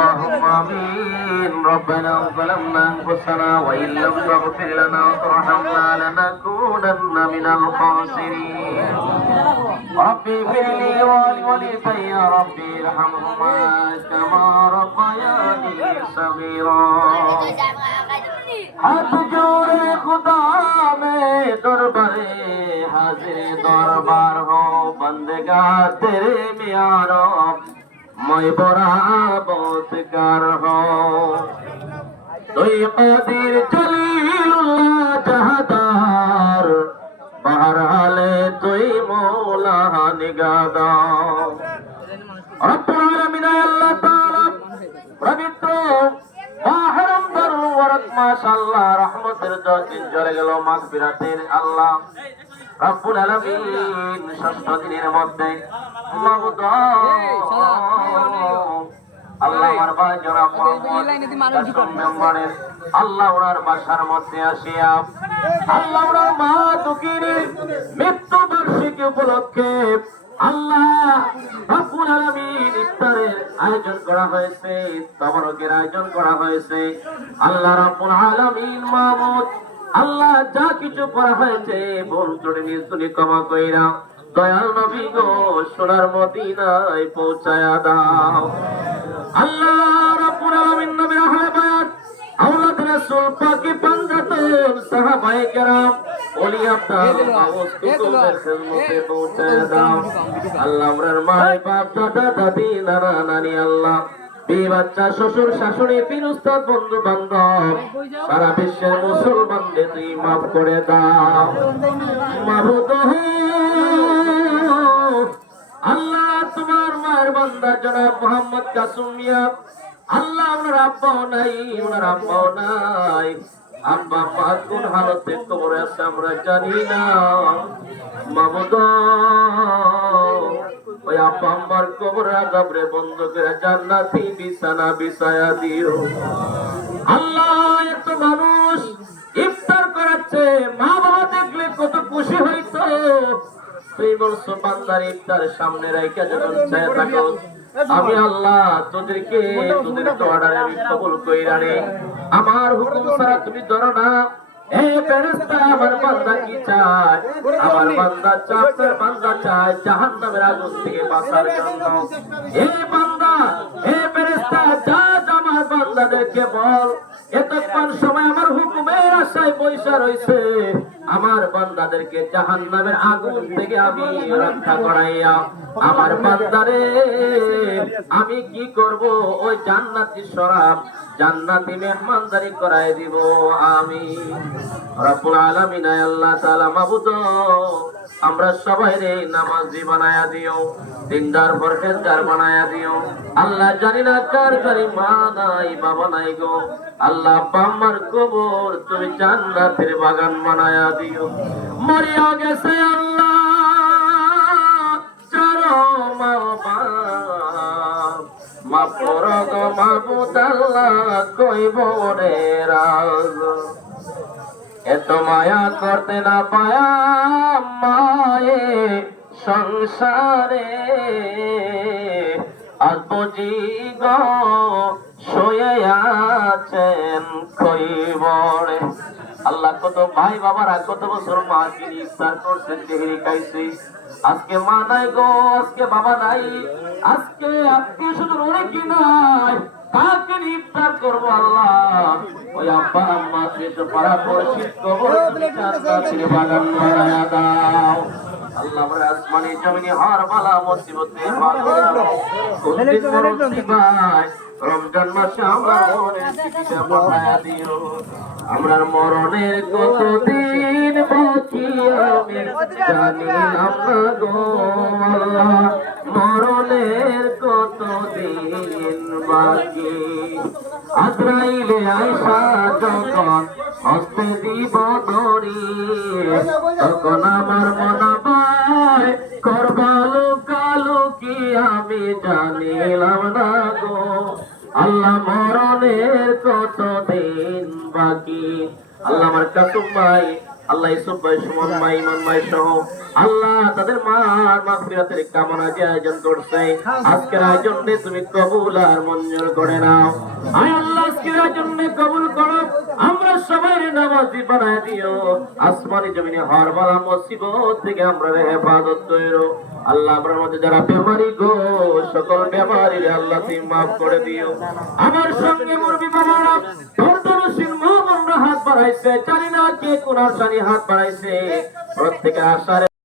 اللهم آمين ربنا ظلمنا أنفسنا وإن لم تغفر لنا وترحمنا لنكونن من الخاسرين ربي اغفر لي ولوالدي ربي ارحمهما كما ربياني صغيرا हाथ जोड़े खुदा में दरबारे हाजिर दरबार हो बंदेगा तेरे मियारो मैं बड़ा बहुतकार हो तुई कादिर जलीलुल्लाह जहादार बहरहाले तुई मौला निगाहदार रब्बुल आलमीन अल्लाह ताआला पवित्र মাহরম বরকত মাশাআল্লাহ রহমতের দিন চলে গেল মাগফিরাতের আল্লাহ রব্বুল আলামিন ষষ্ঠ দিনের মধ্যে মাবুদ আল্লাহ আমার ভাই জনাব মোহাম্মদ আল্লাহ ওনার বাসার মধ্যে আসিয়া আল্লাহ ওনার মা দুঃখিনীর মৃত্যু বার্ষিকী উপলক্ষে আল্লাহ রব্বুল আলামিন ইফতারের আয়োজন করা হয়েছে তাবারকের আয়োজন করা হয়েছে আল্লাহ রব্বুল আলামিন মাহমুদ আল্লাহ যা কিছু করা হয়েছে ভুল ত্রুটি নিজ তুমি ক্ষমা কইরা দয়াল নবী গো সোনার মদিনায় পৌঁছায়া দাও আল্লাহ রব্বুল আলামিন নবীর আহলে বায়াত আওলাদ রাসূল পাকি পাঞ্জাতন সাহাবায়ে কেরাম ওলি আব্দাল মাউস কুতুবের খিদমতে পৌঁছায়া দাও আল্লাহ আমরার মা বাপ দাদা দাদি নানা নানি আল্লাহ বি বাচ্চা শ্বশুর শাশুড়ি পীর উস্তাদ বন্ধু বান্ধব সারা বিশ্বের মুসলমানদের তুই মাফ করে দাও মাবুদ আল্লাহ তোমার মায়ের বান্দা জনাব মোহাম্মদ কাসুম মিয়া আল্লাহ ওনার আব্বাও নাই ওনার আব্বাও নাই আব্বা পাক কোন হালতে কবরে আছে আমরা জানি না মাবুদ ওই আব্বা আম্মার কবরে আযাবরে বন্ধ করে জান্নাতি বিছানা বিছায়া দিও আল্লাহ এত মানুষ ইফতার করাচ্ছে মা বাবা দেখলে কত খুশি হইতো তুই বলছো বান্দার ইফতার সামনে রাইখা যখন চায় থাকো আমি আল্লাহ তোদেরকে তোদের অর্ডারে আমি কবুল কইরা রে আমার হুকুম ছাড়া তুমি ধরো না এ ফেরেশতা আমার বান্দা কি চায় আমার বান্দা চাপের বান্দা চায় জাহান্নামের আগুন থেকে বাঁচার জন্য এ বান্দা এ ফেরেশতা যা আমার বান্দাদেরকে বল এতক্ষণ সময় আমার হুকুমের আশায় পয়সা রয়েছে আমার বান্দাদেরকে জাহান্নামের আগুন থেকে আমি রক্ষা করাইয়া আমার বান্দারে আমি কি করব ওই জান্নাতি শরাব জান্নাতি মেহমানদারি করায় দিব আমি রব্বুল আলামিন আল্লাহ তাআলা মাবুদ আমরা সবাই রে নামাজি বানায়া দিও দিনদার পরহেজগার বানায়া দিও আল্লাহ জানি না কার কারি মা নাই বাবা নাই গো আল্লাহ আমার কবর তুমি জান্নাতের বাগান বানায়া দিও মরিয়া গেছে আল্লাহ চারো মা বাপ মাফ করো গো মাবুদ আল্লাহ কইব রে রাজ এত মায়া করতে না পায়া মায়ে সংসারে আজ বুঝি গো শুয়ে আছেন খইবরে আল্লাহ কত ভাই বাবারা কত বছর মা কিনে ইফতার করছেন তেহরি খাইছে আজকে মা নাই গো আজকে বাবা নাই আজকে আত্মীয় স্বজন অনেকে নাই কাকে ইফতার করবো আল্লাহ ওই আব্বা আম্মা তো পাড়া পড়শির কবর জান্নাতের বাগান বানায়া দাও আল্লাহ আমরা আসমানি জমিনে হার বালা মুসিবতে রমজান মাসে আমার মনের চিঠিটা পাঠায়া দিও আমরার মরণের কতদিন বাকি আমি জানিলাম না গো আল্লাহ মরণের কতদিন বাকি আজরাইলে আয়সা যখন হস্তে দিব দড়ি তখন আমার মনে পায় করবালো কালো কি আমি জানিলাম না গো আল্লাহ মরণের কতদিন বাকি আল্লাহ আমার কাসুম ভাই আল্লাহ ইউসুফ ভাই, সুমন ভাই, ইমন ভাই সহ আল্লাহ তাদের মার মাগফিরাতের কামনা যে আয়োজন করছে, আজকের আয়োজনে তুমি কবুল আর মঞ্জুর করে নাও। আয় আল্লাহ আজকের আয়োজনে কবুল করো, আমরা সবাই নামাজি বানায় দিও, আসমানি জমিনে হর বালা মুসিবত থেকে আমরা হেফাজত করো। আল্লাহ আমার মধ্যে যারা বেমারি গো, সকল বেমারি আল্লাহ তুমি মাফ করে দিও। আমার সঙ্গে মুরবি বাবারা, ধৈর্যশীল মা বোনরা হাত বাড়াইছে, জানি না কে কোন আশানি হাত বাড়াইছে, প্রত্যেকের আশারে